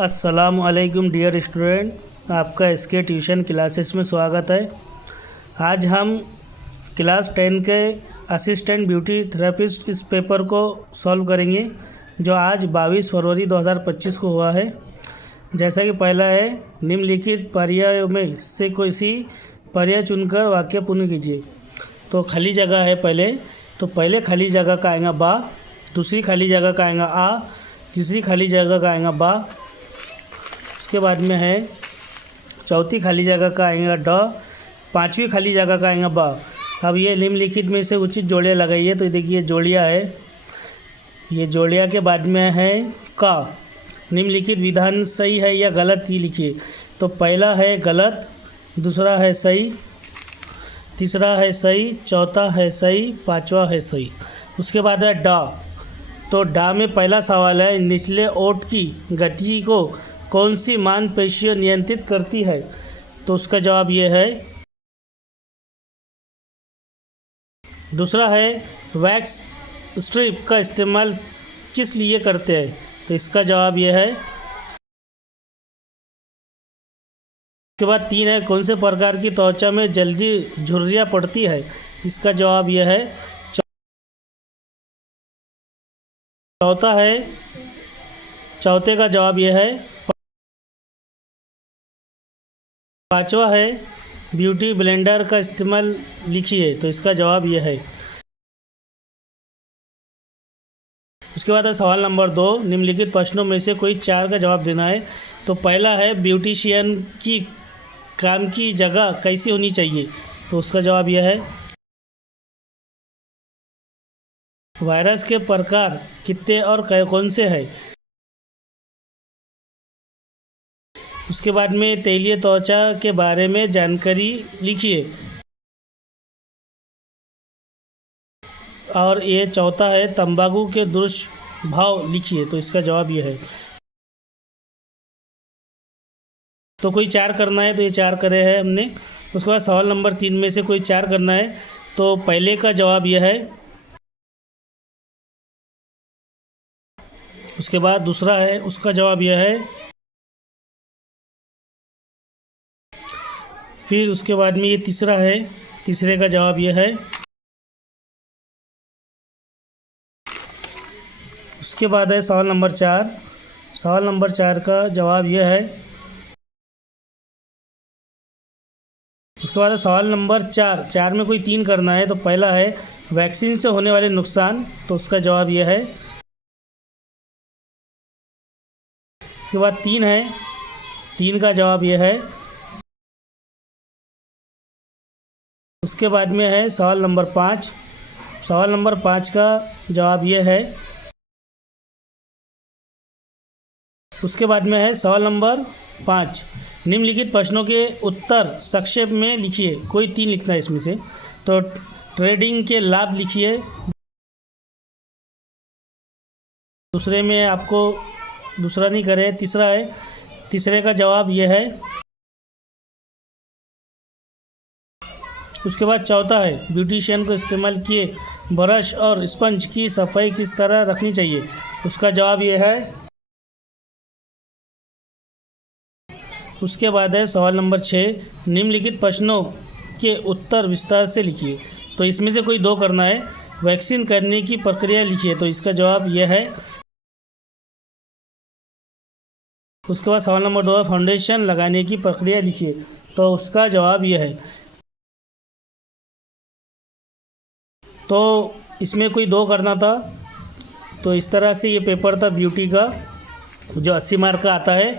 अस्सलामुअलैकुम dear student, आपका इसके ट्यूशन क्लासेस में स्वागत है। आज हम क्लास 10 के असिस्टेंट ब्यूटी थेरेपिस्ट इस पेपर को सॉल्व करेंगे जो आज 22 फरवरी 2025 को हुआ है। जैसा कि पहला है, निम्नलिखित पर्यायों में से कोई सी पर्याय चुनकर वाक्य पूर्ण कीजिए। तो खाली जगह है पहले खाली जगह का आएगा बा, दूसरी खाली जगह का आएगा आ, तीसरी खाली जगह का आएगा बा, उसके बाद में है चौथी खाली जगह का आएगा ड, पांचवी खाली जगह का आएगा बा। अब ये निम्नलिखित में से उचित जोड़ियाँ लगाइए। तो देखिए जोड़ियाँ है, ये जोड़ियाँ के बाद में है का। निम्नलिखित विधान सही है या गलत ही लिखिए। तो पहला है गलत, दूसरा है सही, तीसरा है सही, चौथा है सही, पांचवा है सही। उसके बाद है डा। तो डा में पहला सवाल है, निचले ओठ की गति को कौन सी मांसपेशियां नियंत्रित करती है। तो उसका जवाब ये है। दूसरा है वैक्स स्ट्रिप का इस्तेमाल किस लिए करते हैं। तो इसका जवाब ये है। उसके बाद 3 है, कौन से प्रकार की त्वचा में जल्दी झुर्रियाँ पड़ती है। इसका जवाब यह है। चौथा है, चौथे का जवाब यह है। पांचवा है, ब्यूटी ब्लेंडर का इस्तेमाल लिखिए। तो इसका जवाब यह है। उसके बाद है सवाल नंबर 2, निम्नलिखित प्रश्नों में से कोई 4 का जवाब देना है। तो पहला है, ब्यूटिशियन की काम की जगह कैसी होनी चाहिए। तो उसका जवाब यह है। वायरस के प्रकार कितने और कौन से हैं। उसके बाद में तैलीय त्वचा के बारे में जानकारी लिखिए। और ये चौथा है, तंबाकू के दुष्प्रभाव लिखिए। तो इसका जवाब ये है। तो कोई 4 करना है तो ये 4 करे हैं हमने। उसके बाद सवाल नंबर 3 में से कोई 4 करना है। तो पहले का जवाब यह है। उसके बाद दूसरा है, उसका जवाब यह है। फिर उसके बाद में ये तीसरा है, तीसरे का जवाब यह है। उसके बाद है सवाल नंबर 4, सवाल नंबर 4 का जवाब यह है। उसके बाद है सवाल नंबर 4 में कोई 3 करना है। तो पहला है, वैक्सीन से होने वाले नुकसान। तो उसका जवाब यह है। उसके बाद 3 है, 3 का जवाब यह है। उसके बाद में है सवाल नंबर 5, सवाल नंबर 5 का जवाब यह है। उसके बाद में है सवाल नंबर 5, निम्नलिखित प्रश्नों के उत्तर संक्षेप में लिखिए। कोई 3 लिखना है इसमें से। तो ट्रेडिंग के लाभ लिखिए। दूसरे में आपको दूसरा नहीं करे, तीसरा है, तीसरे का जवाब यह है। उसके बाद चौथा है, ब्यूटिशियन को इस्तेमाल किए ब्रश और स्पंज की सफाई किस तरह रखनी चाहिए। उसका जवाब यह है। उसके बाद है सवाल नंबर 6, निम्नलिखित प्रश्नों के उत्तर विस्तार से लिखिए। तो इसमें से कोई 2 करना है। वैक्सीन करने की प्रक्रिया लिखिए। तो इसका जवाब यह है। उसके बाद सवाल नंबर 2, फाउंडेशन लगाने की प्रक्रिया लिखिए। तो उसका जवाब यह है। तो इसमें कोई 2 करना था। तो इस तरह से ये पेपर था ब्यूटी का जो 80 मार्क का आता है।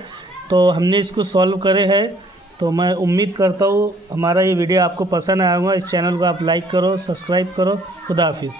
तो हमने इसको सॉल्व करे हैं। तो मैं उम्मीद करता हूँ हमारा ये वीडियो आपको पसंद आया होगा। इस चैनल को आप लाइक करो, सब्सक्राइब करो। खुदा हाफिज़।